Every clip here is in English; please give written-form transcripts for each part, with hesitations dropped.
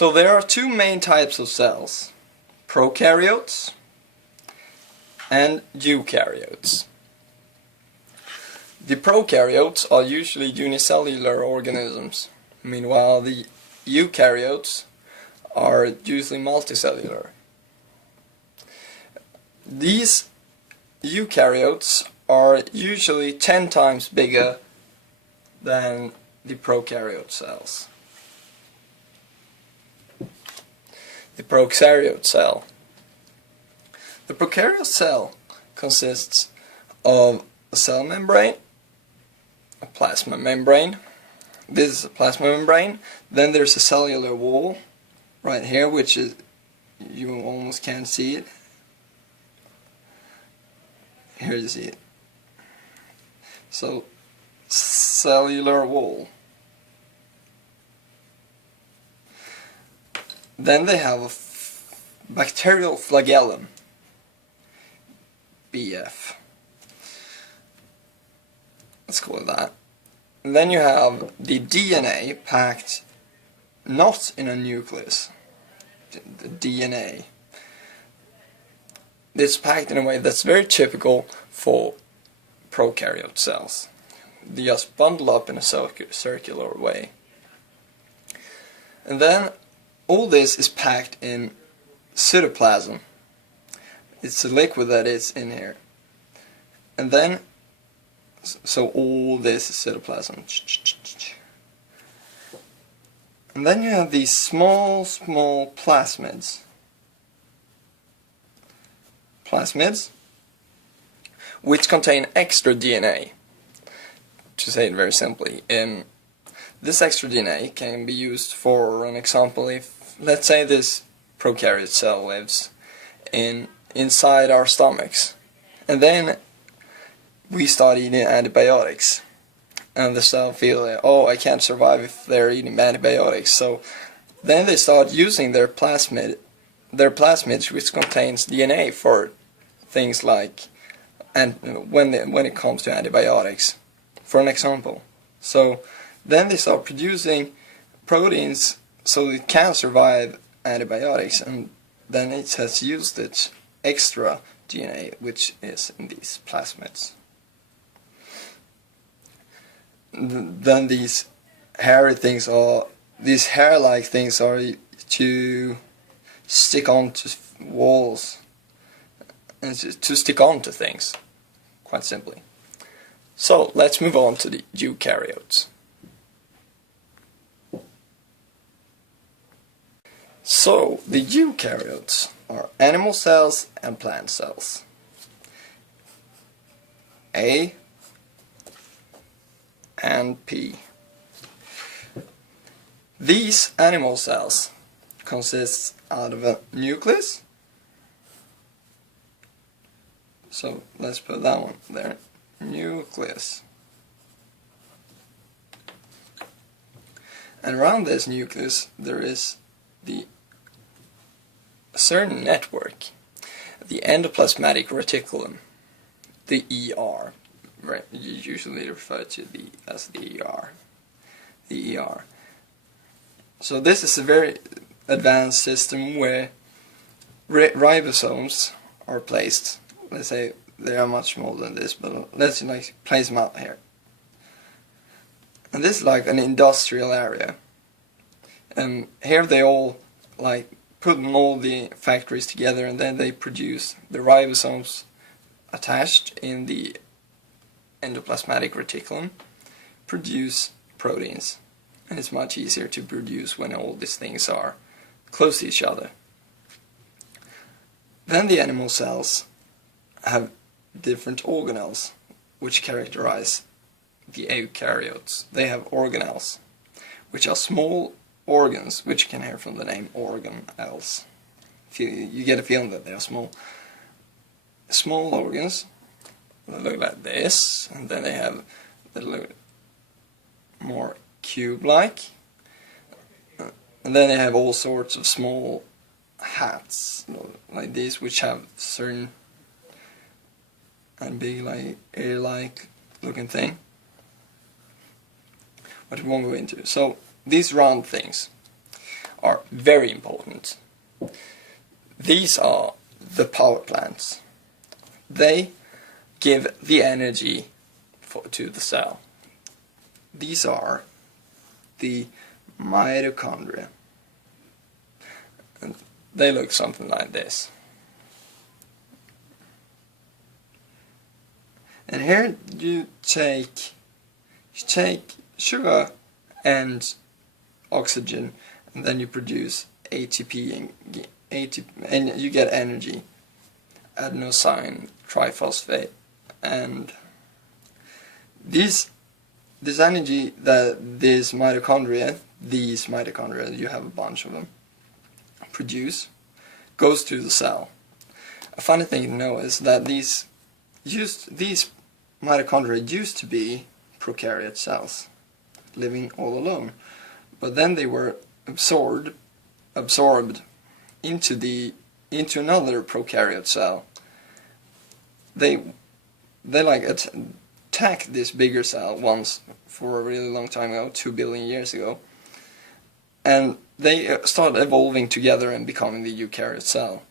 So there are two main types of cells, prokaryotes and eukaryotes. The prokaryotes are usually unicellular organisms, meanwhile the eukaryotes are usually multicellular. These eukaryotes are usually 10 times bigger than the prokaryote cells. The prokaryote cell. The prokaryote cell consists of a cell membrane, a plasma membrane. This is a plasma membrane. Then there's a cellular wall right here, which is, you almost can't see it. Here you see it. So, cellular wall. Then they have a bacterial flagellum, BF. Let's call it that. And then you have the DNA packed not in a nucleus. The DNA. It's packed in a way that's very typical for prokaryote cells. They just bundle up in a circular way. And then all this is packed in cytoplasm. It's a liquid that is in here. And then, so all this is cytoplasm. And then you have these small plasmids. Plasmids, which contain extra DNA. To say it very simply, this extra DNA can be used for an example if, let's say, this prokaryote cell lives inside our stomachs, and then we start eating antibiotics, and the cell feel, oh, I can't survive if they're eating antibiotics. So then they start using their plasmids, which contains DNA for things like, and when it comes to antibiotics, for an example. So then they start producing proteins so it can survive antibiotics, and then it has used its extra DNA, which is in these plasmids. Then these hairy things are, these hair-like things are to stick onto walls and to stick onto things, quite simply. So let's move on to the eukaryotes. So the eukaryotes are animal cells and plant cells. A and P. These animal cells consist out of a nucleus. So let's put that one there. Nucleus. And around this nucleus there is a certain network, the endoplasmatic reticulum, the ER. Right, you usually refer to as the ER. The ER. So this is a very advanced system where ribosomes are placed. Let's say they are much smaller than this, but let's place them out here. And this is like an industrial area. And here they all put all the factories together, and then they produce the ribosomes attached in the endoplasmatic reticulum, produce proteins. And it's much easier to produce when all these things are close to each other. Then the animal cells have different organelles, which characterize the eukaryotes. They have organelles, which are small organs, which you can hear from the name organelles. You get a feeling that they are small organs. They look like this, and then they look more cube-like, and then they have all sorts of small hats like these, which have certain and big, like air-like looking thing, but we won't go into. So these round things are very important. These are the power plants. They give the energy to the cell. These are the mitochondria. And they look something like this. And here you take sugar and oxygen, and then you produce ATP and you get energy, adenosine triphosphate, and this energy that these mitochondria, you have a bunch of them, produce, goes to the cell. A funny thing to know is that these mitochondria used to be prokaryote cells, living all alone, but then they were absorbed into another prokaryote cell. They like attacked this bigger cell once for a really long time ago, 2 billion years ago, and they started evolving together and becoming the eukaryote cell,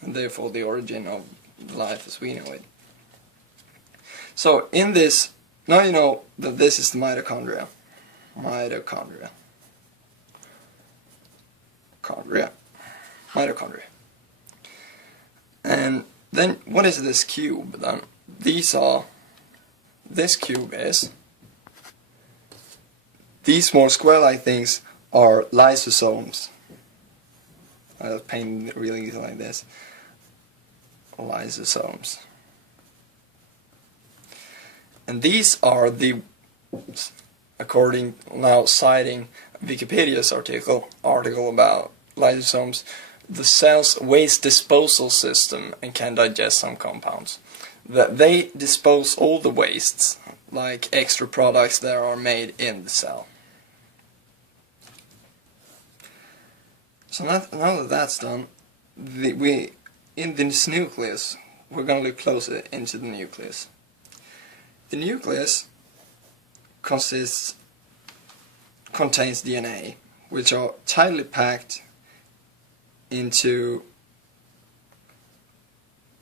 and therefore the origin of life as we know it. So in this, now you know that this is the mitochondria. Mitochondria. And then what is this cube then? This cube is, these small square-like things are lysosomes. I'll paint it really easy like this. Lysosomes. And these are the, according now citing Wikipedia's article about lysosomes, the cell's waste disposal system and can digest some compounds. That they dispose all the wastes, like extra products that are made in the cell. So now that that's done, in this nucleus, we're going to look closer into the nucleus. The nucleus contains DNA, which are tightly packed into,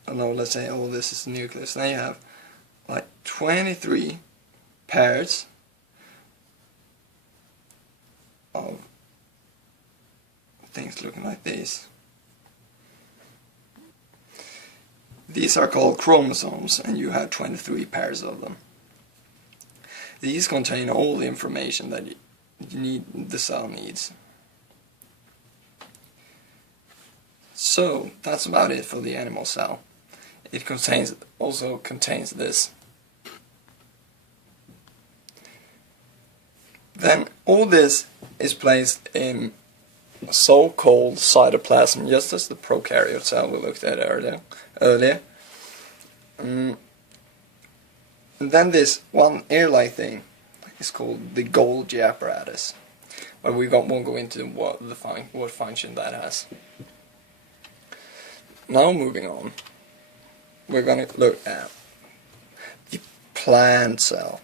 let's say, this is the nucleus. Now you have like 23 pairs of things looking like these. These are called chromosomes, and you have 23 pairs of them. These contain all the information that the cell needs. So that's about it for the animal cell. It also contains this. Then all this is placed in so-called cytoplasm, just as the prokaryote cell we looked at earlier. And then this one air-like thing is called the Golgi Apparatus, but we won't go into what function that has. Now moving on, we're going to look at the plant cell.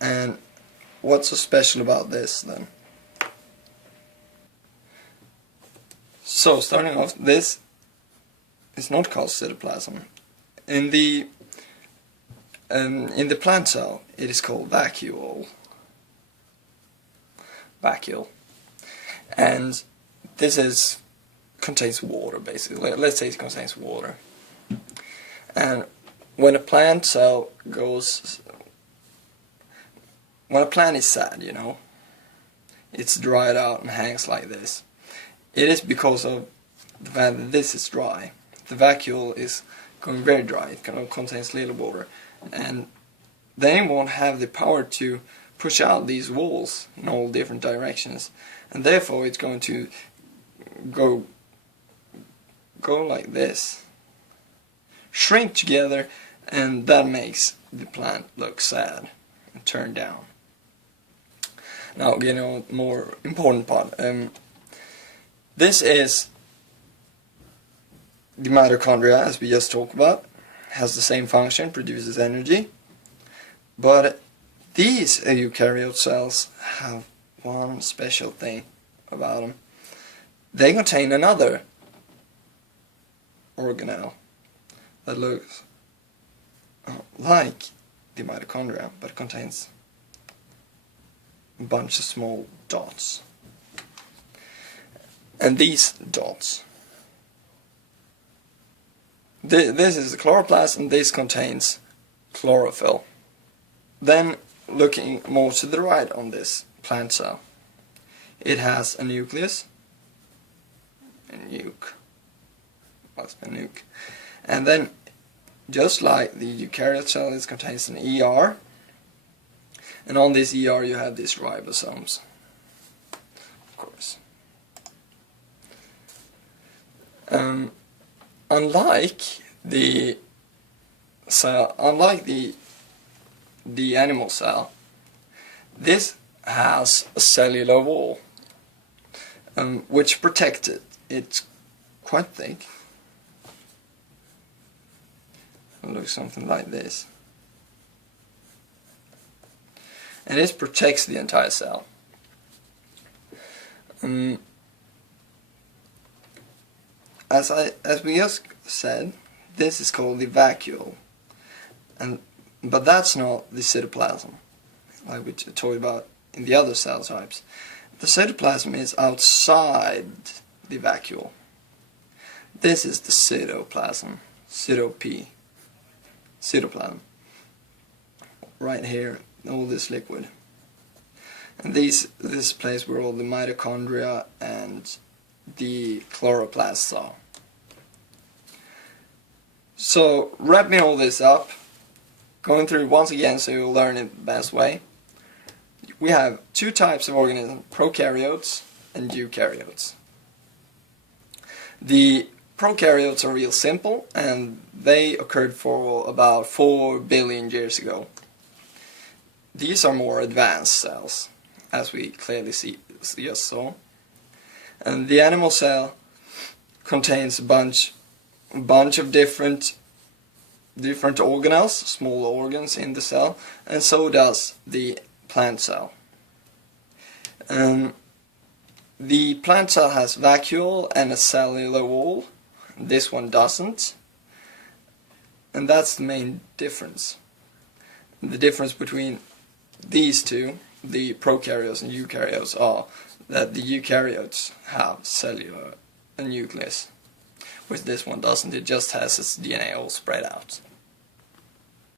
And what's so special about this then? So starting off, this is not called cytoplasm. In the plant cell, it is called vacuole. And this contains water, basically. Let's say it contains water. And when a plant cell when a plant is sad, it's dried out and hangs like this. It is because of the fact that this is dry. The vacuole is going very dry. It contains little water, and then it won't have the power to push out these walls in all different directions, and therefore it's going to go like this, shrink together, and that makes the plant look sad and turn down. Now, more important part. This is the mitochondria, as we just talked about. Has the same function, produces energy, but These eukaryote cells have one special thing about them. They contain another organelle that looks like the mitochondria, but contains a bunch of small dots. And these dots, this is the chloroplast, and this contains chlorophyll. Then, looking more to the right on this plant cell, it has a nucleus, a nuke, must be a nuke, and then just like the eukaryote cell, it contains an ER, and on this ER you have these ribosomes, of course. Unlike the animal cell, this has a cellular wall, which protects it. It's quite thick. It looks something like this. And it protects the entire cell. As we just said, this is called the vacuole, but that's not the cytoplasm, like we talked about in the other cell types. The cytoplasm is outside the vacuole. This is the cytoplasm, cytoplasm. Right here, all this liquid, and this place where all the mitochondria and the chloroplasts are. So, wrapping all this up, going through once again so you'll learn it the best way. We have two types of organisms, prokaryotes and eukaryotes. The prokaryotes are real simple, and they occurred for about 4 billion years ago. These are more advanced cells, as we clearly just saw. And the animal cell contains a bunch of different organelles, small organs in the cell, and so does the plant cell. The plant cell has vacuole and a cellular wall. This one doesn't, and that's the main difference. The difference between these two, the prokaryotes and eukaryotes, are that the eukaryotes have cellular and nucleus, which this one doesn't. It just has its DNA all spread out.